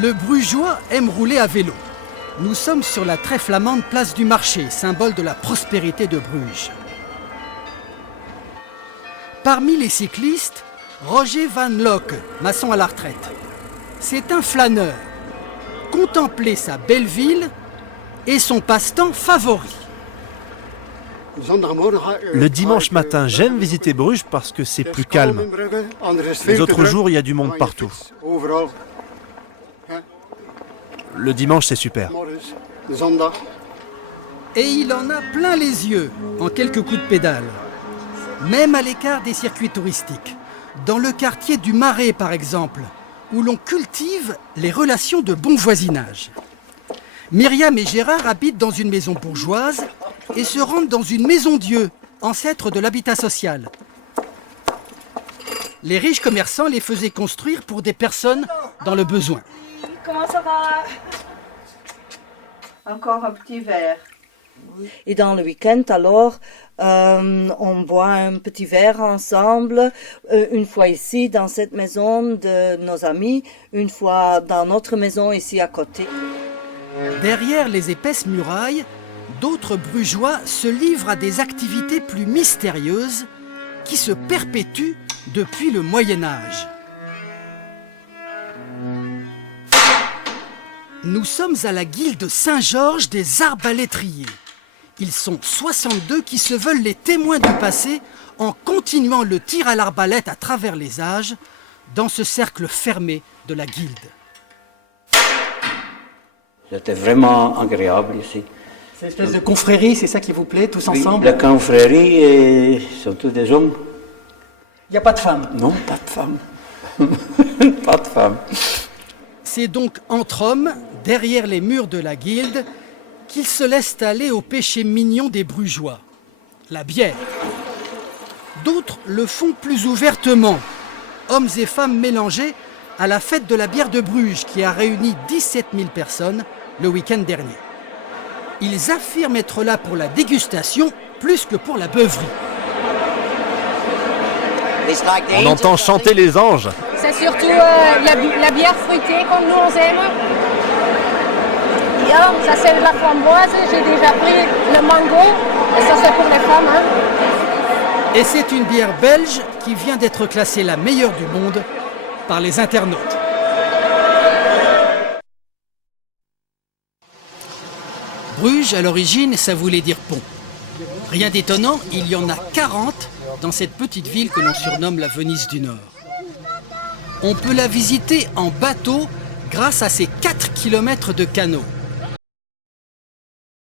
Le Brugeois aime rouler à vélo. Nous sommes sur la très flamande place du marché, symbole de la prospérité de Bruges. Parmi les cyclistes, Roger Van Locke, maçon à la retraite. C'est un flâneur. Contempler sa belle ville est son passe-temps favori. Le dimanche matin, j'aime visiter Bruges parce que c'est plus calme. Les autres jours, il y a du monde partout. Le dimanche, c'est super. Et il en a plein les yeux en quelques coups de pédale. Même à l'écart des circuits touristiques. Dans le quartier du Marais, par exemple, où l'on cultive les relations de bon voisinage. Myriam et Gérard habitent dans une maison bourgeoise et se rendent dans une maison-dieu, ancêtre de l'habitat social. Les riches commerçants les faisaient construire pour des personnes dans le besoin. Comment ça va? Encore un petit verre. Et dans le week-end, alors, on boit un petit verre ensemble, une fois ici, dans cette maison de nos amis, une fois dans notre maison ici à côté. Derrière les épaisses murailles, d'autres Brugeois se livrent à des activités plus mystérieuses qui se perpétuent depuis le Moyen-Âge. Nous sommes à la guilde Saint-Georges des arbalétriers. Ils sont 62 qui se veulent les témoins du passé en continuant le tir à l'arbalète à travers les âges dans ce cercle fermé de la guilde. C'était vraiment agréable ici. C'est une espèce de confrérie, c'est ça qui vous plaît, tous Oui, ensemble? la confrérie, sont tous des hommes. Il n'y a pas de femmes? Non, pas de femmes. Pas de femmes. C'est donc entre hommes, derrière les murs de la guilde, qu'ils se laissent aller au péché mignon des Brugeois, la bière. D'autres le font plus ouvertement, hommes et femmes mélangés à la fête de la bière de Bruges qui a réuni 17 000 personnes le week-end dernier. Ils affirment être là pour la dégustation plus que pour la beuverie. On entend chanter les anges. C'est surtout la bière fruitée comme nous on aime. Yeah, ça c'est de la framboise, j'ai déjà pris le mango, et ça c'est pour les femmes. Hein. Et c'est une bière belge qui vient d'être classée la meilleure du monde par les internautes. Bruges, à l'origine, ça voulait dire pont. Rien d'étonnant, il y en a 40 dans cette petite ville que l'on surnomme la Venise du Nord. On peut la visiter en bateau grâce à ses 4 km de canaux.